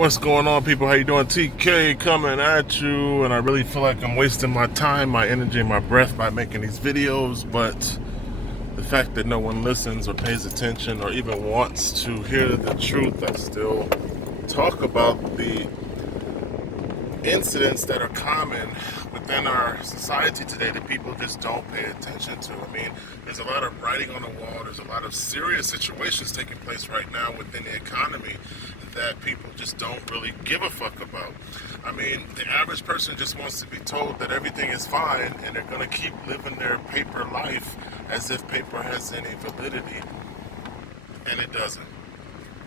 What's going on, people? How you doing? TK coming at you, and I really feel like I'm wasting my time, my energy, and my breath by making these videos, but the fact that no one listens or pays attention or even wants to hear the truth, I still talk about the incidents that are common within our society today that people just don't pay attention to. I mean, there's a lot of writing on the wall. There's a lot of serious situations taking place right now within the economy that people just don't really give a fuck about. I mean, the average person just wants to be told that everything is fine, and they're going to keep living their paper life as if paper has any validity, and it doesn't.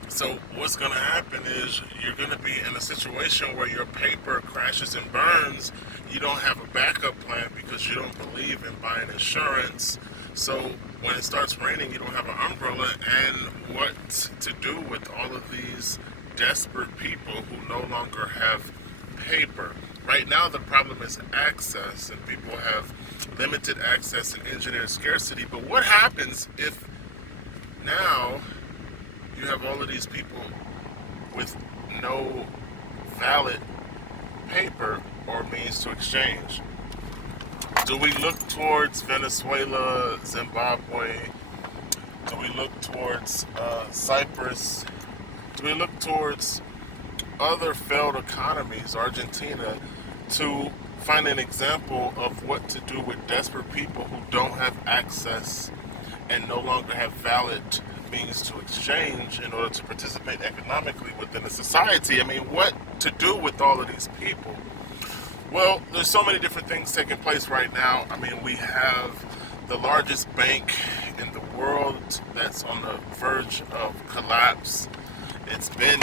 So what's going to happen is you're going to be in a situation where your paper crashes and burns. You don't have a backup plan because you don't believe in buying insurance. So when it starts raining, you don't have an umbrella. And what to do with all of these desperate people who no longer have paper? Right now, the problem is access, and people have limited access and engineered scarcity. But what happens if now you have all of these people with no valid paper or means to exchange? Do we look towards Venezuela, Zimbabwe? Do we look towards Cyprus? Do we look towards other failed economies, Argentina, to find an example of what to do with desperate people who don't have access and no longer have valid means to exchange in order to participate economically within a society? I mean, what to do with all of these people? Well, there's so many different things taking place right now. I mean, we have the largest bank in the world that's on the verge of collapse. It's been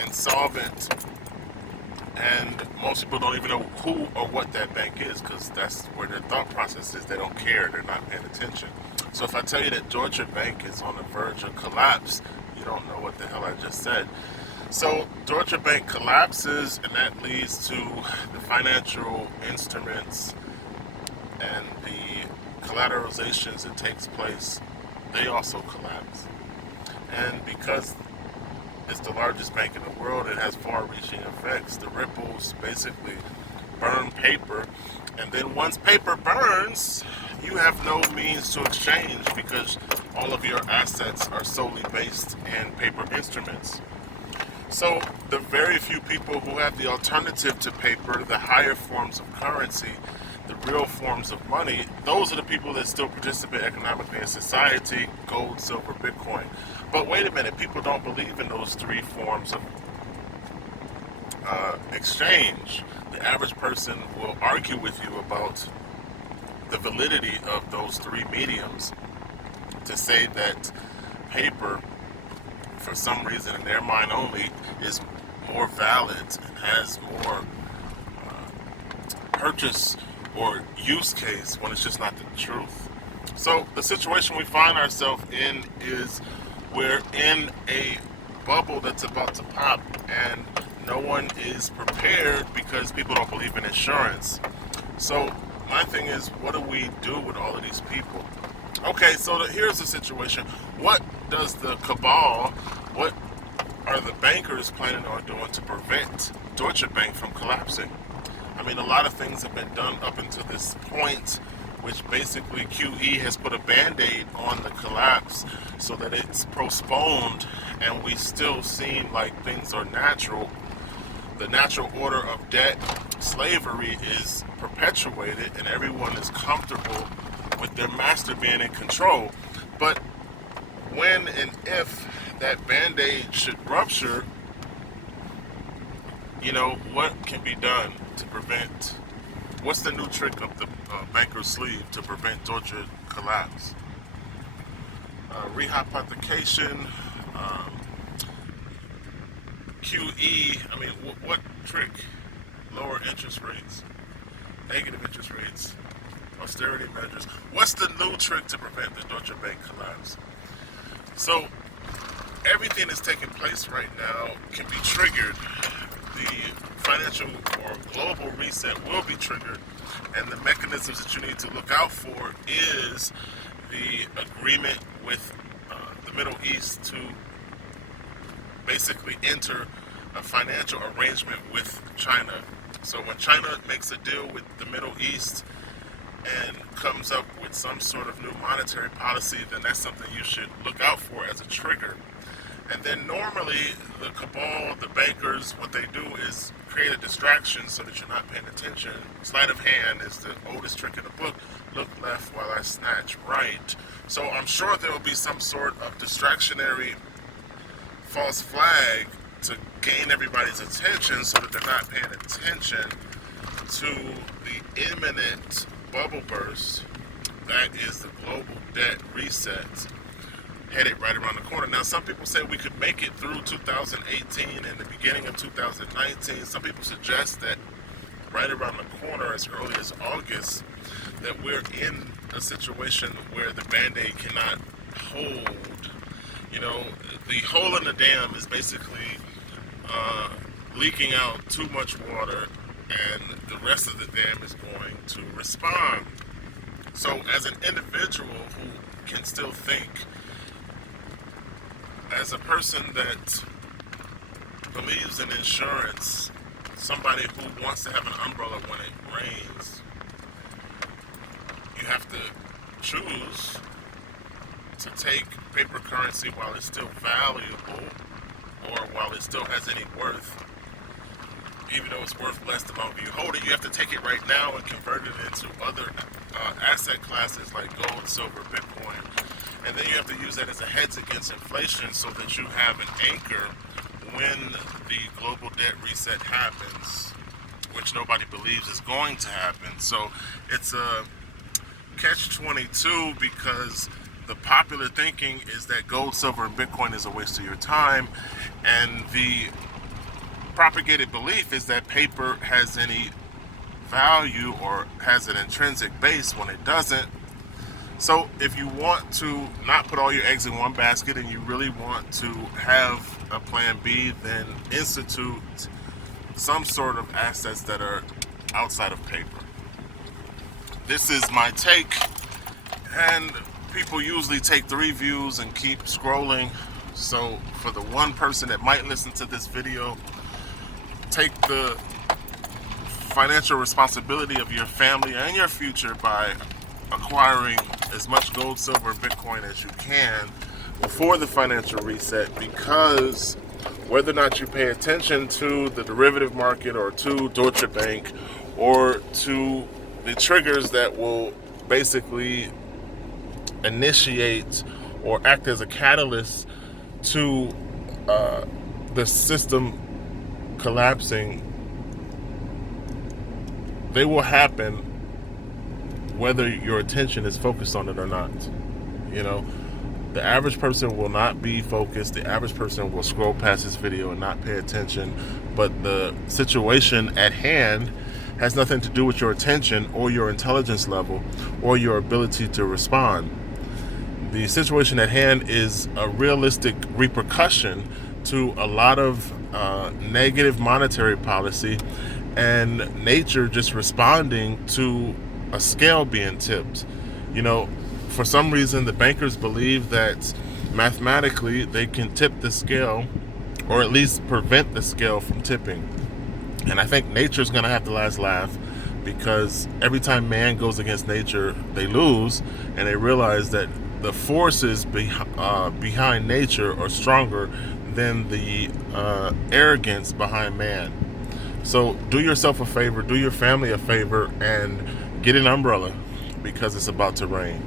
insolvent, and most people don't even know who or what that bank is, because that's where their thought process is. They don't care. They're not paying attention. So if I tell you that Deutsche Bank is on the verge of collapse, you don't know what the hell I just said. So Deutsche Bank collapses, and that leads to the financial instruments and the collateralizations that takes place. They also collapse. And because it's the largest bank in the world, it has far-reaching effects. The ripples basically burn paper, and then once paper burns, you have no means to exchange because all of your assets are solely based in paper instruments. So the very few people who have the alternative to paper, the higher forms of currency, the real forms of money, those are the people that still participate economically in society: gold, silver, Bitcoin. But wait a minute, people don't believe in those three forms of exchange. The average person will argue with you about the validity of those three mediums to say that paper, for some reason in their mind only, is more valid and has more purchase or use case, when it's just not the truth. So the situation we find ourselves in is we're in a bubble that's about to pop, and no one is prepared because people don't believe in insurance. So my thing is, what do we do with all of these people? Okay, so here's the situation. What does the cabal, what are the bankers planning on doing to prevent Deutsche Bank from collapsing? I mean, a lot of things have been done up until this point, which basically QE has put a band-aid on the collapse so that it's postponed, and we still seem like things are natural. The natural order of debt, slavery, is perpetuated, and everyone is comfortable with their master being in control. But when and if that band-aid should rupture, what can be done to prevent? What's the new trick up the banker's sleeve to prevent Deutsche collapse? Rehypothecation, QE. I mean, what trick? Lower interest rates, negative interest rates, austerity measures. What's the new trick to prevent the Deutsche Bank collapse? So everything that's taking place right now can be triggered. The financial or global reset will be triggered, and the mechanisms that you need to look out for is the agreement with the Middle East to basically enter a financial arrangement with China. So when China makes a deal with the Middle East and comes up with some sort of new monetary policy, then that's something you should look out for as a trigger. And then normally the cabal, the bankers, what they do is create a distraction so that you're not paying attention. Sleight of hand is the oldest trick in the book. Look left while I snatch right. So I'm sure there will be some sort of distractionary false flag to gain everybody's attention so that they're not paying attention to the imminent bubble burst that is the global debt reset headed right around the corner. Now, some people say we could make it through 2018 and the beginning of 2019. Some people suggest that right around the corner, as early as August, that we're in a situation where the Band-Aid cannot hold. You know, the hole in the dam is basically leaking out too much water, and the rest of the dam is going to respond. So as an individual who can still think, as a person that believes in insurance, somebody who wants to have an umbrella when it rains, you have to choose to take paper currency while it's still valuable or while it still has any worth. Even though it's worth less the longer you hold it, you have to take it right now and convert it into other asset classes like gold, silver, Bitcoin. And then you have to use that as a hedge against inflation so that you have an anchor when the global debt reset happens, which nobody believes is going to happen. So it's a catch-22 because the popular thinking is that gold, silver, and Bitcoin is a waste of your time, and the propagated belief is that paper has any value or has an intrinsic base when it doesn't. So if you want to not put all your eggs in one basket and you really want to have a plan B, then institute some sort of assets that are outside of paper. This is my take, and people usually take 3 views and keep scrolling. So for the one person that might listen to this video, take the financial responsibility of your family and your future by acquiring as much gold, silver, Bitcoin as you can before the financial reset, because whether or not you pay attention to the derivative market or to Deutsche Bank or to the triggers that will basically initiate or act as a catalyst to the system collapsing, they will happen whether your attention is focused on it or not. You know, the average person will not be focused. The average person will scroll past this video and not pay attention. But the situation at hand has nothing to do with your attention or your intelligence level or your ability to respond. The situation at hand is a realistic repercussion to a lot of negative monetary policy and nature just responding to a scale being tipped. You know, for some reason the bankers believe that mathematically they can tip the scale, or at least prevent the scale from tipping. And I think nature's going to have the last laugh, because every time man goes against nature, they lose, and they realize that the forces behind nature are stronger than the arrogance behind man. So do yourself a favor, do your family a favor, and get an umbrella, because it's about to rain.